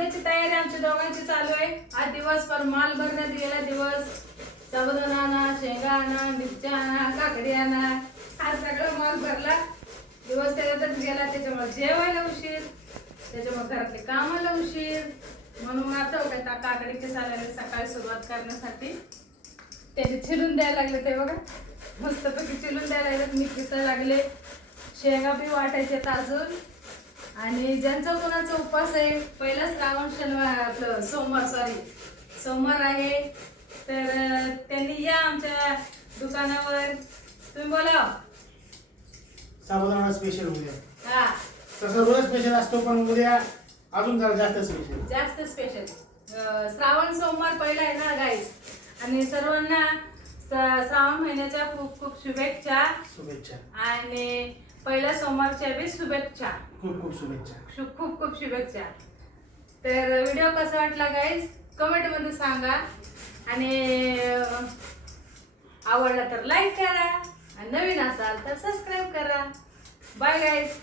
उद्याची तयारी आमच्या दोघांची चालू आहे। आज दिवसभर माल भरण्यात गेला दिवस। साबुदाणा आणा, शेंगा आणा, मिरच्या आणा, काकडी आणा, हा सगळा माल भरला। दिवस त्याच्यातच गेला, त्याच्यामुळे जेवायला उशीर, त्याच्यामुळे घरातले कामाला उशीर। म्हणून आता काय काकडी किसायला सकाळी सुरुवात करण्यासाठी त्याचे चिरून द्यायला लागले। ते बघा मस्तपैकी चिरून द्यायला लागले, मी किसायला लागले। शेंगा बी वाटायचे अजून। आणि ज्यांचा कोणाचा उपवास आहे, पहिला श्रावण शनिवार आपलं सोमवार आहे, तर त्यांनी या आमच्या दुकानावर। तुम्ही बोला साबुदाणा स्पेशल उद्या। हा तसं रोज स्पेशल असतो, पण उद्या अजून जरा जास्त स्पेशल। श्रावण सोमवार पहिला आहे ना गाईस, आणि सर्वांना श्रावण महिन्याच्या खूप खूप शुभेच्छा। आणि पहिल्या सोमवारच्या बी शुभेच्छा, खूप शुभेच्छा, खूप शुभेच्छा। तर व्हिडिओ कसा वाटला गाईस कमेंट मध्ये सांगा, आणि आवडला तर लाईक करा, आणि नवीन असाल तर सबस्क्राईब करा। बाय गाईस।